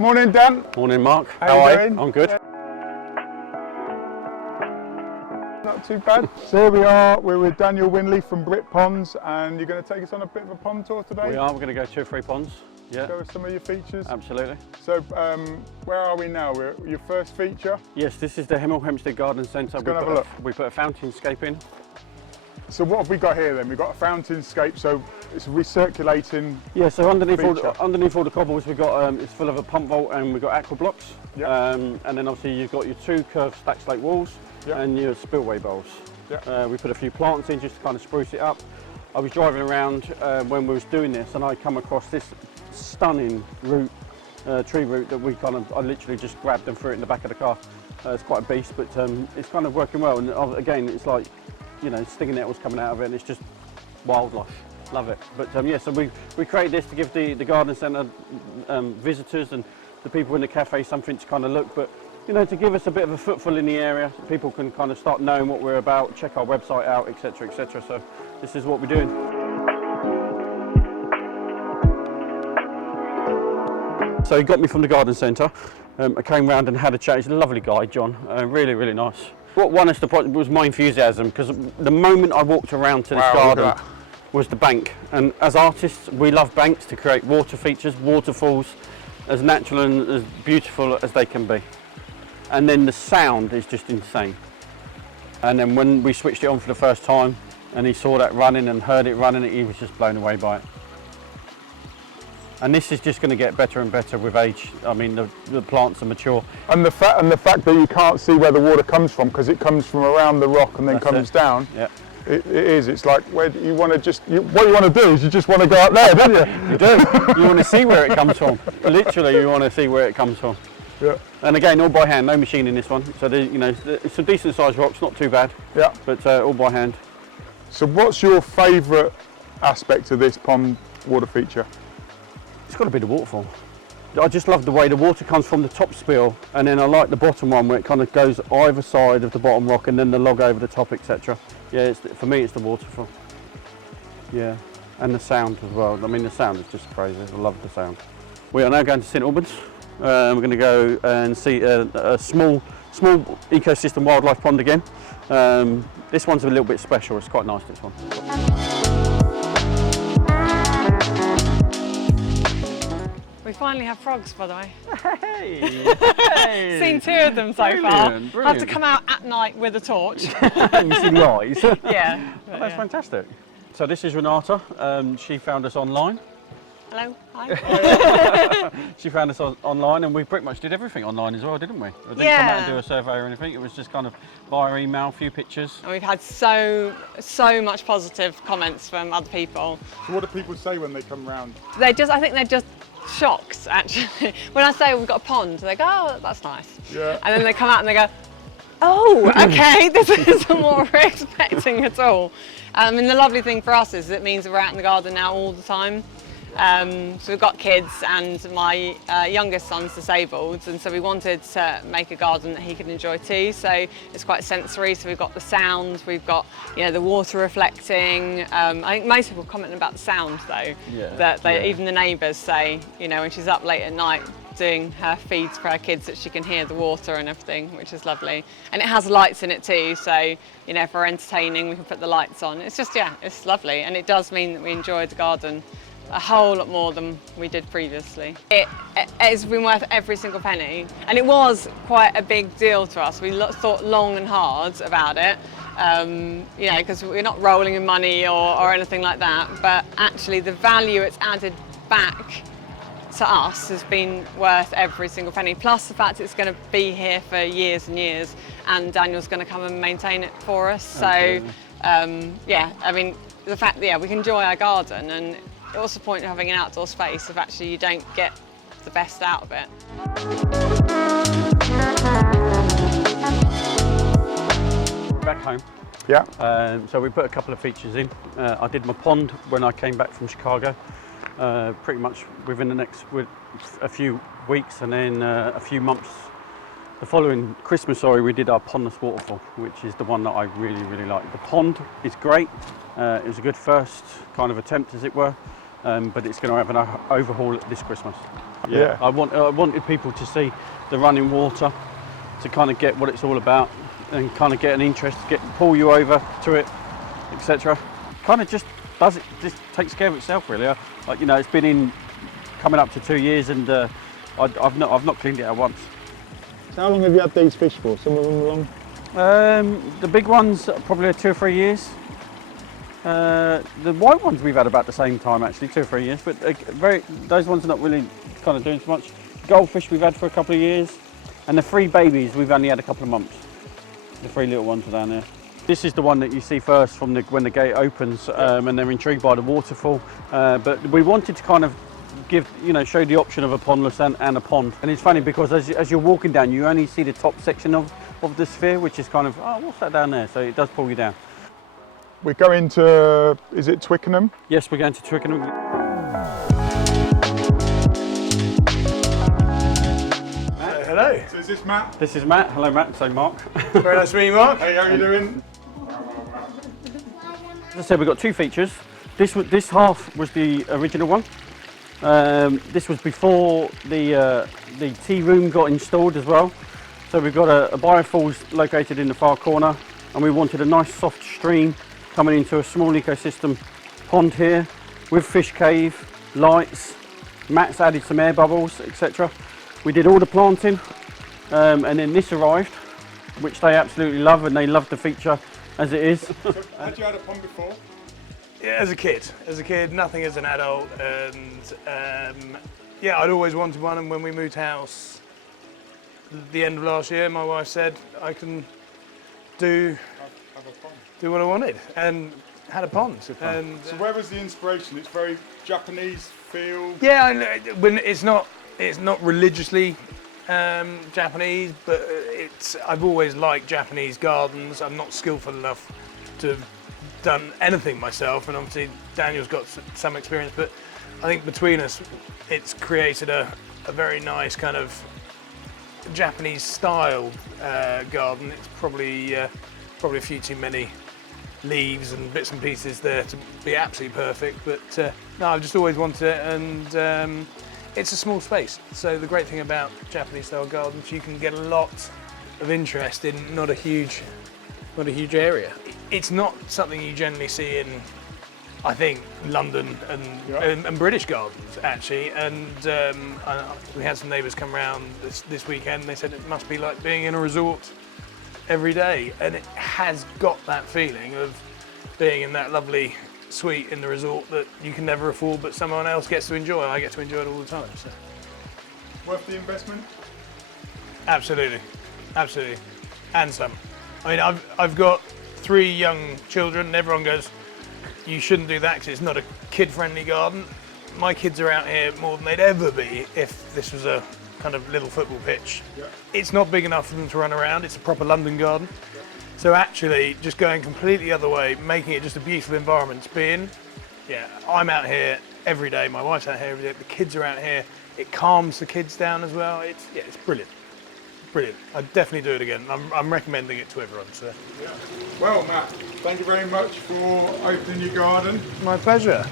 Morning, Dan. Morning, Mark. How are you doing? I'm good. Not too bad. So here we are, we're with Daniel Winley from Brit Ponds, and you're going to take us on a bit of a pond tour today? We are, we're going to go 2 or 3 ponds. Yeah. Show us some of your features. Absolutely. So where are we now? We're at your first feature? Yes, this is the Hemel Hempstead Garden Centre. Let's go and have a look. We put a fountainscape in. So what have we got here then? We've got a fountainscape, so it's recirculating. Yeah, so underneath all the cobbles we've got, it's full of a pump vault, and we've got aqua blocks. Yep. And then obviously you've got your 2 curved stack slate walls. Yep. And your spillway bowls. Yep. We put a few plants in just to kind of spruce it up. I was driving around when we was doing this, and I come across this stunning tree root that I literally just grabbed and threw it in the back of the car. It's quite a beast, but it's kind of working well. And again, it's like, you know, stinging nettles coming out of it, and it's just wildlife. Love it. But yeah, so we created this to give the garden centre visitors and the people in the cafe something to kind of look, but you know, to give us a bit of a footfall in the area, so people can kind of start knowing what we're about, check our website out, etc., etc. So this is what we're doing. So he got me from the garden centre. I came round and had a chat. He's a lovely guy, John. Really, really nice. What won us the project was my enthusiasm, because the moment I walked around to this garden was the bank. And as artists, we love banks to create water features, waterfalls, as natural and as beautiful as they can be. And then the sound is just insane. And then when we switched it on for the first time and he saw that running and heard it running, he was just blown away by it. And this is just going to get better and better with age. I mean, the plants are mature. And the fact that you can't see where the water comes from, because it comes from around the rock and then comes down. Yeah. It's like, where you want to just, what you want to do is you just want to go up there, don't you? You do. You want to see where it comes from. Literally, you want to see where it comes from. Yeah. And again, all by hand, no machine in this one. So you know, it's some decent sized rocks, not too bad. Yeah. But all by hand. So what's your favourite aspect of this pond water feature? It's got to be the waterfall. I just love the way the water comes from the top spill, and then I like the bottom one where it kind of goes either side of the bottom rock and then the log over the top, etc. Yeah, for me it's the waterfall. Yeah, and the sound as well. I mean, the sound is just crazy. I love the sound. We are now going to St Albans. We're going to go and see a small ecosystem wildlife pond again. This one's a little bit special. It's quite nice, this one. We finally have frogs, by the way. Hey! Seen 2 of them so far. Brilliant. I have to come out at night with a torch. You see the eyes? Yeah. Oh, that's fantastic. So this is Renata. She found us online. Hello, hi. She found us online, and we pretty much did everything online as well, didn't we? We didn't come out and do a survey or anything. It was just kind of via email, a few pictures. And we've had so much positive comments from other people. So what do people say when they come round? I think they're just shocked, actually. When I say we've got a pond, they go, oh, that's nice. Yeah. And then they come out and they go, oh, okay, this isn't what we're expecting at all. And the lovely thing for us is it means we're out in the garden now all the time. So we've got kids, and my youngest son's disabled, and so we wanted to make a garden that he could enjoy too. So it's quite sensory. So we've got the sound, we've got the water reflecting. I think most people commenting about the sound though. Yeah. Even the neighbours say, when she's up late at night doing her feeds for her kids, that she can hear the water and everything, which is lovely. And it has lights in it too, so if we're entertaining, we can put the lights on. It's just it's lovely, and it does mean that we enjoy the garden a whole lot more than we did previously. It's been worth every single penny, and it was quite a big deal to us. We thought long and hard about it, because we're not rolling in money or anything like that, but actually the value it's added back to us has been worth every single penny, plus the fact it's going to be here for years and years, and Daniel's going to come and maintain it for us. Absolutely. So the fact that we can enjoy our garden, and what's the point of having an outdoor space if actually you don't get the best out of it? Back home. Yeah. So we put a couple of features in. I did my pond when I came back from Chicago, pretty much within a few weeks, and then a few months. The following Christmas, we did our pondless waterfall, which is the one that I really, really like. The pond is great. It was a good first kind of attempt, as it were. but it's going to have an overhaul this Christmas. Yeah. I wanted people to see the running water, to kind of get what it's all about, and kind of get an interest, pull you over to it, etc. Kind of just does it, just takes care of itself really. Like, you know, it's been in coming up to 2 years, and I've not cleaned it out once. So how long have you had these fish for? Some of them long? The big ones probably 2 or 3 years. The white ones we've had about the same time actually, 2 or 3 years, but those ones are not really kind of doing so much. Goldfish we've had for a couple of years, and the 3 babies we've only had a couple of months. The 3 little ones are down there. This is the one that you see first from when the gate opens, and they're intrigued by the waterfall. But we wanted to kind of show the option of a pondless and a pond. And it's funny because as you're walking down, you only see the top section of the sphere, which is kind of, oh, what's that down there? So it does pull you down. We're going to, is it Twickenham? Yes, we're going to Twickenham. Hello. So is this Matt? This is Matt. Hello, Matt. So Mark. Very nice to meet you, Mark. Hey, how are you doing? As I said, we've got 2 features. This half was the original one. This was before the tea room got installed as well. So we've got a biofalls located in the far corner, and we wanted a nice soft stream coming into a small ecosystem pond here with fish cave, lights. Matt's added some air bubbles, etc. We did all the planting, and then this arrived, which they absolutely love, and they love the feature as it is. So, had you had a pond before? Yeah, as a kid, nothing as an adult, and yeah, I'd always wanted one. And when we moved house, at the end of last year, my wife said I can do what I wanted, and had a pond. And So where was the inspiration? It's very Japanese feel. yeah, when it's not religiously Japanese, but I've always liked Japanese gardens. I'm not skillful enough to have done anything myself, and obviously Daniel's got some experience, but I think between us it's created a very nice kind of Japanese style garden. It's probably a few too many leaves and bits and pieces there to be absolutely perfect, but no, I've just always wanted it, and it's a small space. So the great thing about Japanese style gardens, you can get a lot of interest in not a huge area. It's not something you generally see in, I think, London and British gardens actually. And we had some neighbours come around this weekend, and they said it must be like being in a resort every day, and it has got that feeling of being in that lovely suite in the resort that you can never afford, but someone else gets to enjoy. I get to enjoy it all the time. So. Worth the investment? Absolutely, and some. I mean, I've got 3 young children, and everyone goes, "You shouldn't do that because it's not a kid-friendly garden." My kids are out here more than they'd ever be if this was a kind of little football pitch. Yeah. It's not big enough for them to run around. It's a proper London garden. Yeah. So actually, just going completely the other way, making it just a beautiful environment to be in. Yeah, I'm out here every day. My wife's out here every day. The kids are out here. It calms the kids down as well. It's brilliant. Brilliant. I'd definitely do it again. I'm recommending it to everyone. So. Yeah. Well, Matt, thank you very much for opening your garden. My pleasure.